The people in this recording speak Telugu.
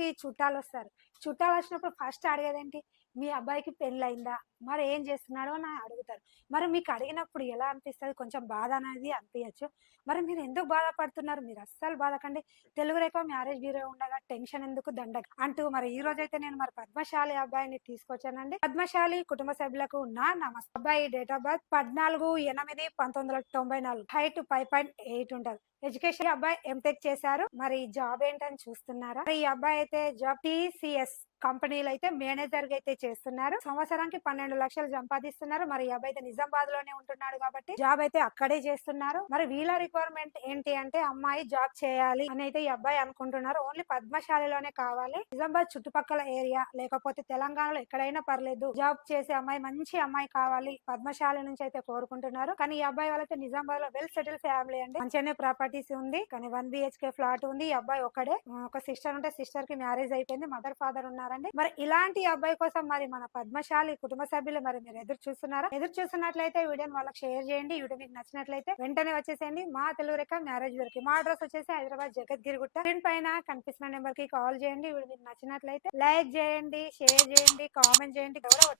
ఇంటికి చుట్టాలు వస్తారు. చుట్టాలు వచ్చినప్పుడు ఫస్ట్ అడిగేదేంటి? మీ అబ్బాయికి పెళ్ళయిందా? మరి ఏం చేస్తున్నాడు అని అడుగుతారు. మరి మీకు అడిగినప్పుడు ఎలా అనిపిస్తది? కొంచెం బాధ అనేది అనిపియచ్చు. మరి మీరు ఎందుకు బాధపడుతున్నారు? మీరు అస్సలు బాధకండి. తెలుగు రేఖ మ్యారేజ్ బ్యూరో ఉండగా టెన్షన్ ఎందుకు దండగ అంటూ మరి ఈ రోజైతే నేను మరి పద్మశాలి అబ్బాయిని తీసుకొచ్చానండి. పద్మశాలి కుటుంబ సభ్యులకు నా నమస్తే. అబ్బాయి డేట్ ఆఫ్ బర్త్ 14/8/1994. హైట్ 5.8 ఉంటది. ఎడ్యుకేషన్ అబ్బాయి ఎంటెక్ చేశారు. మరి జాబ్ ఏంటని చూస్తున్నారా? మరి ఈ అబ్బాయి అయితే జాబ్ టీసీఎస్ కంపెనీలో అయితే మేనేజర్ గా అయితే చేస్తున్నారు. సంవత్సరానికి 12 లక్షలు సంపాదిస్తున్నారు. మరి ఈ అబ్బాయి అయితే నిజామాబాద్ లోనే ఉంటున్నాడు కాబట్టి జాబ్ అయితే అక్కడే చేస్తున్నారు. మరి వీళ్ళ రిక్వైర్మెంట్ ఏంటి అంటే అమ్మాయి జాబ్ చేయాలి అని అయితే ఈ అబ్బాయి అనుకుంటున్నారు. ఓన్లీ పద్మశాలిలోనే కావాలి. నిజామాబాద్ చుట్టుపక్కల ఏరియా లేకపోతే తెలంగాణలో ఎక్కడైనా పర్లేదు. జాబ్ చేసే అమ్మాయి, మంచి అమ్మాయి కావాలి పద్మశాలి నుంచి అయితే కోరుకుంటున్నారు. కానీ ఈ అబ్బాయి వాళ్ళైతే నిజామాబాద్ లో వెల్ సెటిల్ ఫ్యామిలీ అండి. మంచిగానే ప్రాపర్టీస్ ఉంది. కానీ 1 BHK ఫ్లాట్ ఉంది. ఈ అబ్బాయి ఒకడే. ఒక సిస్టర్ ఉంటే సిస్టర్ కి మ్యారేజ్ అయిపోయింది. మదర్ ఫాదర్ ఉన్నారండి. మరి ఇలాంటి అబ్బాయి కోసం మరి మన పద్మశాలి కుటుంబ సభ్యులు మరి మీరు ఎదురు చూస్తున్నారా? ఎదురు చూస్తున్నట్లయితే వీడియోని వాళ్ళకి షేర్ చేయండి. వీడియో మీకు నచ్చినట్లయితే వెంటనే వచ్చేసేయండి మా తెలుగు రేఖ మ్యారేజ్ బ్యూరోకి. మా అడ్రస్ వచ్చేసి హైదరాబాద్ జగద్గిరిగుట్ట. స్క్రీన్ పైన కనిపిస్తున్న నెంబర్ కి కాల్ చేయండి. వీడియో మీకు నచ్చినట్లయితే లైక్ చేయండి, షేర్ చేయండి, కామెంట్ చేయండి.